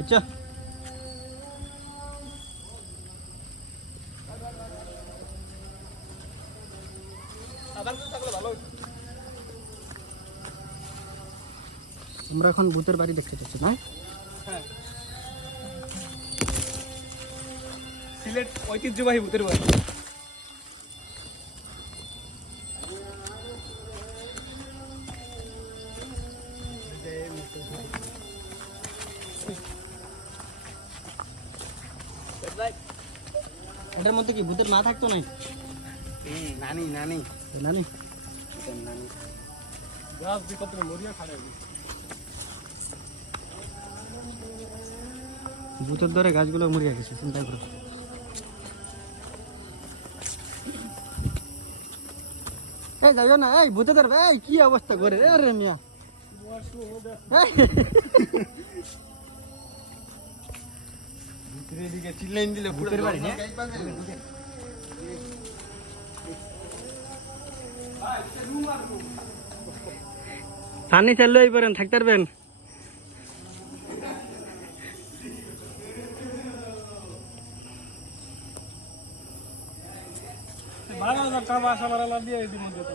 আচ্ছা আমরা এখন ভূতের বাড়ি দেখতে যাচ্ছি না? হ্যাঁ, সিলেট ঐতিহ্যবাহী ভূতের বাড়ি। এটার মধ্যে কি ভূতের মা থাকতো নাই? নানি নানি নানি নানি গাছ বিকল্প মরিয়া খাড়ে ভূতের ধরে গাছগুলো মরিয়া গেছে, চিন্তা করো। এই যাইও না, এই ভূতে ধরবে, এই কি অবস্থা করে রে মিয়া। এদিকে চিল্লাইন দিলে ভূতের বাড়ি না? পানি চাললেই পারেন, থাকতে পারবেন। ভালো কাবা সামারা দিয়ে দিই মধ্যে তো